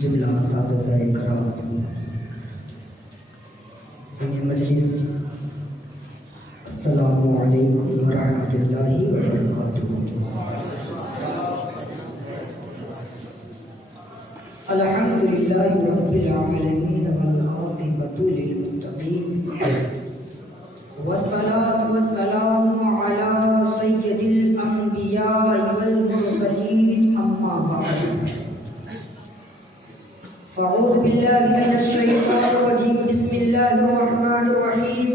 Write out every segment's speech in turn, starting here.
جملہ اساتذہ کرام مجلس، السلام علیکم ورحمۃ اللہ وبرکاتہ۔ الحمد للہ رب العالمین والعاقبۃ للمتقین، والصلاۃ والسلام علی سید الانبیاء والمرسلین، اما بعد فاعوذ باللہ من الشیطان الرجیم، بسم اللہ الرحمن الرحیم۔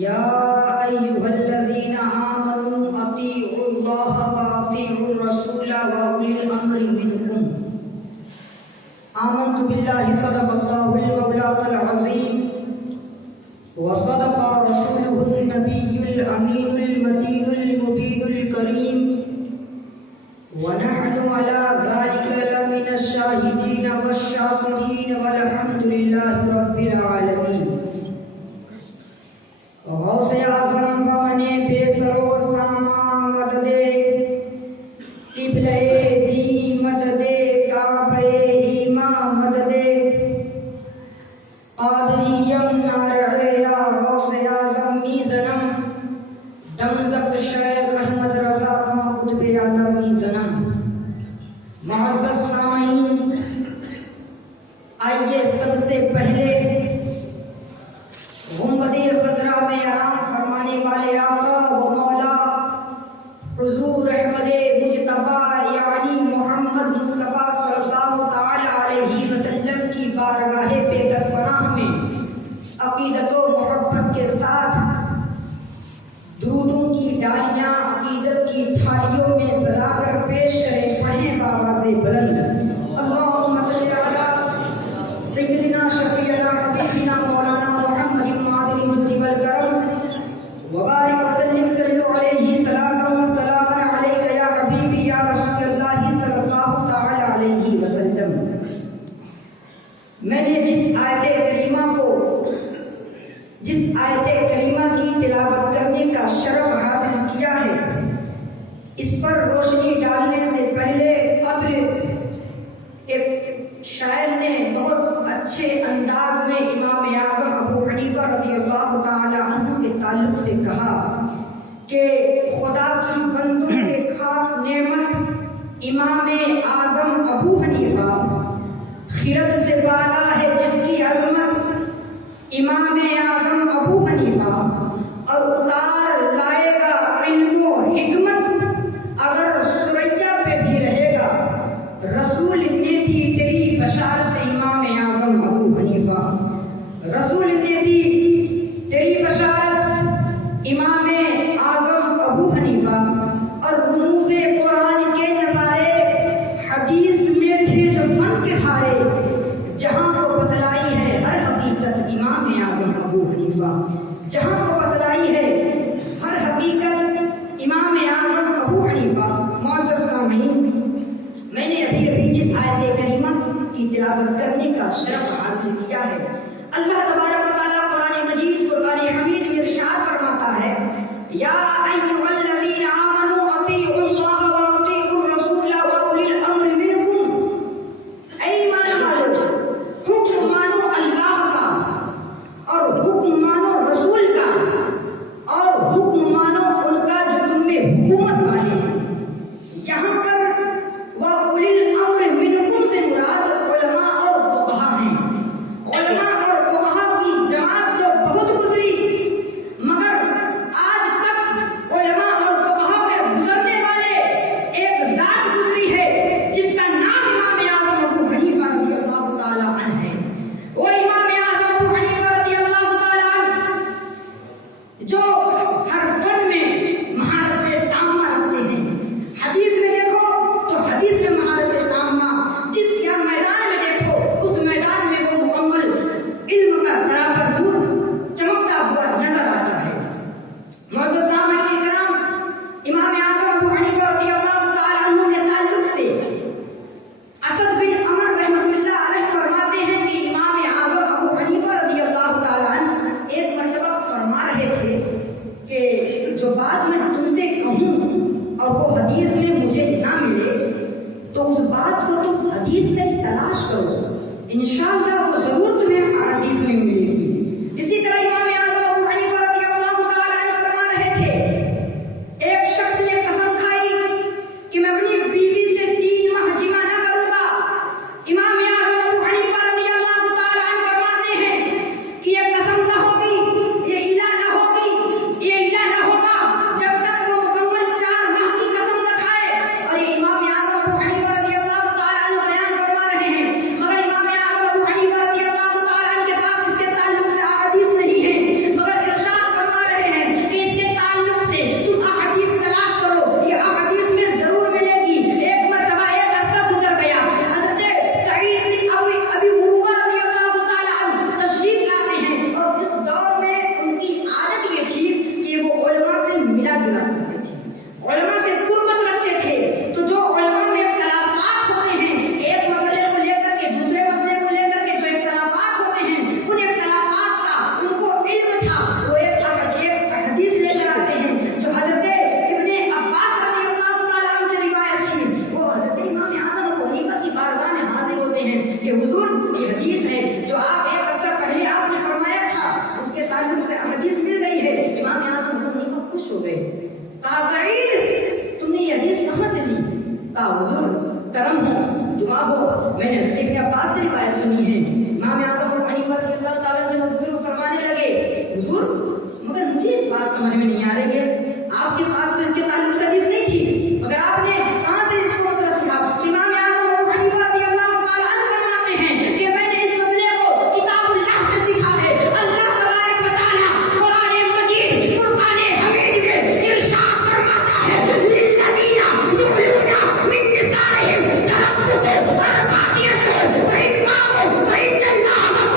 یا ایھا الذین آمنوا اطیعوا اللہ واطیعوا الرسول واولی الامر منکم۔ آمنت باللہ صدق اللہ المولانا العظیم وصدق رسولہ النبی الامین المتین المبین الکریم، ونحن على ذلك لمن الشاهدين والشاكرين والحمد لله رب العالمین۔ غوث اعظم بمنے بے سر و سامان مدد قبلہ دی مدد کعبہ ایمان مدد قادریم نارعیا غوث اعظم میزنم دمزق شیخ احمد رضا خان قطب اعظم میزنم۔ معزز سامعین، آئیے سب سے پہلے گنبد خضرا میں آرام فرمانے والے آقا و مولا حضور احمد مجتبی یعنی محمد مصطفیٰ صلی اللہ تعالی علیہ وسلم کی بارگاہ پیکس پناہ میں عقیدت و محبت کے ساتھ درودوں کی ڈالیاں عقیدت کی تھالیوں میں سجا کر پیش کریں، پڑھیں بآواز بلند، اللہم صلی علی سیدنا شفیعنا حبیبنا مولانا محمد معدن الجود والکرم وبارک وسلم صلی علیہ صلاۃ و سلام علیک یا حبیبی یا رسول اللہ صلی اللہ تعالی علیہ وسلم۔ میں نے جس آیت کریمہ کی تلاوت کرنے کا شرف حاصل کیا ہے، اس پر روشنی ڈالنے سے پہلے قبل ایک شاعر نے بہت اچھے انداز میں امام اعظم ابو حنیفہ رضی اللہ تعالی عنہ کے تعلق سے کہا کہ خدا کی بندوں کے خاص نعمت امام اعظم ابو حنیفہ، خرد سے بالا ہے جس کی عظمت امام اعظم ابو حنیفہ، اور اتار لائے گا علم و حکمت اگر سریا پہ بھی رہے گا، رسول نے دی تیری بشارت امام اعظم ابو حنیفہ، رسول نے دی تیری بشارت امام اعظم ابو حنیفہ، اور رموز قرآن کے نظارے حدیث میں تھے جو فن کے دھارے، جہاں کو بتلائی ہے ہر حقیقت امام اعظم ابو حنیفہ، جہاں کو بتلائی ہے ہر حقیقت امام اعظم ابو حنیفہ۔ معزز سامعین، میں نے ابھی جس آیت کریمہ کی تلاوت کرنے کا شرف حاصل کیا ہے، اللہ تبارک و تعالیٰ قرآن مجید فرقان حمید میں ارشاد فرماتا ہے، یا ایھا الذین آمنوا اطیعوا اللہ واطیعوا الرسول واولی الامر منکم۔ اے ایمان والو، حکم مانو اللہ کا اور حکم مانو رسول کا اور حکم مانو ان کا جو تم میں حکومت والے ہیں۔ یہاں پر وَأُولِي الْأَمْرِ مِنْكُمْ سے مراد علماء اور فقہا ہیں۔ علماء اور فقہا کی جماعت جو بہت گزری، مگر آج تک علماء تو اس بات کو تم حدیث میں تلاش کرو، انشاءاللہ وہ ضرور تمہیں حدیث میں ملے گی۔ اسی طرح امام اعظم ابو حنیفہ رضی اللہ تعالی عنہ فرما رہے تھے، ایک شخص نے قسم کھائی کہ میں اپنی بیوی سے 3 ماہ جمع نہ کروں گا۔ امام اعظم ابو حنیفہ رضی اللہ تعالی عنہ فرماتے ہیں کہ یہ قسم نہ ہوگی، یہ الہ نہ ہوگی، یہ الہ نہ ہوگا جب تک وہ مکمل 4 ماہ کی قسم نہ کھائے۔ اور یہ امام اعظم ابو حنیفہ رضی اللہ تعالی عنہ بیان فرما رہے ہیں، مگر امام اعظم ابو حنیفہ رضی اللہ تعالی عنہ کے پاس اس کے تعلق سے احادیث نہیں ہے، مگر ارشاد فرما رہے ہیں کہ اس کے تعلق سے تم احادیث تلاش کرو، یہ احادیث میں ضرور ملے گی۔ ایک مرتبہ ایک عرصہ گزر گیا، حضرت سعید بن ابی عروبہ رضی اللہ تعالی عنہ تشریف لاتے ہیں، اور اس دور میں ان کی عادت یہ تھی کہ وہ علماء سے ملا جلا کرتے تھے، علماء سے قربت رکھتے تھے۔ تو جو علماء میں اختلافات ہوتے ہیں، ایک مسئلے کو لے کر کے دوسرے مسئلے کو لے کر کے جو اختلافات ہوتے ہیں، ان اختلافات کا ان کو علم تھا، وہ ایک حدیث لے کر آتے ہیں جو حضرت ابن عباس رضی اللہ تعالیٰ عنہ سے روایت تھی۔ وہ حضرت امام اعظم ابو حنیفہ کی بارگاہ میں حاضر ہوتے ہیں کہ حضور یہ حدیث ہے جو آپ ایک عرصہ پہلے آپ نے فرمایا تھا، اس کے تعلق سے حدیث مل گئی ہے۔ امام اعظم ابو حنیفہ خوش ہو گئے، کہا سعید تم نے یہ حدیث کہاں سے لی؟ کہا حضور کرم ہو، دعا ہو، میں نے حضرت ابن عباس سے روایت سنی ہے۔ امام اعظم ابو حنیفہ رضی اللہ تعالیٰ سے بزرگ فرمانے لگے، حضور مگر مجھے ایک بات سمجھ میں نہیں آ رہی ہے، آپ کے پاس تو اس کے تعلق سے حدیث نہیں تھی، مگر آپ نے کہاں سے اس کو مسئلہ سیکھا؟ تو امام اعظم ابو حنیفہ رضی اللہ تعالیٰ عنہ فرماتے ہیں کہ میں نے اس مسئلے کو کتاب اللہ سے سیکھا ہے۔ اللہ تبارک و تعالیٰ قرآن مجید فرقان حمید میں ارشاد فرماتا ہے، للذین یؤلون من نسائہم تربص 4 اشہر فإن فاءوا فإن اللہ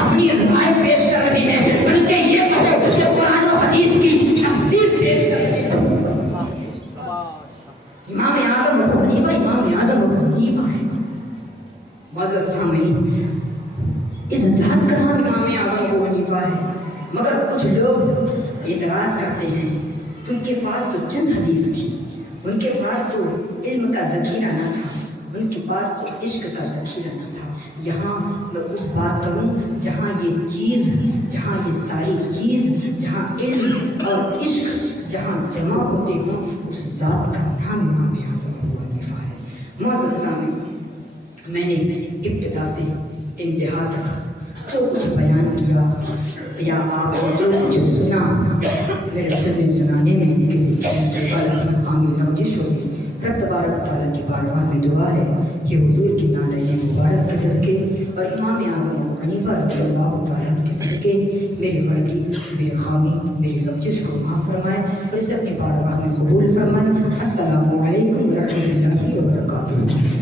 اپنی رائے پیش کر رہی ہے، بلکہ یہ کہو کہ قرآن و حدیث کی تفسیر پیش کر رہی ہے۔ امام اعظم ابو حنیفہ ہے۔ معزز سامعین، اس ذات کا نام امام اعظم ابو حنیفہ ہے، مگر کچھ لوگ اعتراض کرتے ہیں کہ ان کے پاس تو چند حدیث تھی، ان کے پاس تو علم کا ذخیرہ نہ تھا، ان کے پاس تو عشق کا ذخیرہ نہ تھا۔ یہاں میں اس بات کروں جہاں یہ ساری چیز، جہاں علم اور عشق جہاں جمع ہوتے ہوں، اس ذات کا نام امام اعظم ابو حنیفہ ہے۔ معزز سامعین، میں نے ابتدا سے انتہا تک جو کچھ بیان کیا یا آپ نے جو کچھ سنا، میرے سنانے میں کسی قسم کی غلط خامی لغزش ہوئی، رب تبارک تعالیٰ کی بارگاہ میں دعا ہے کہ حضور کی نالین مبارک کے صدقے اور امام اعظم ابو حنیفہ رضی اللہ تعالیٰ کے صدقے میری غلطی، میری خامی، میری لغزش کو معاف فرمائے اور اسے اپنی بارگاہ میں قبول فرمائے۔ السلام علیکم ورحمۃ اللہ وبرکاتہ۔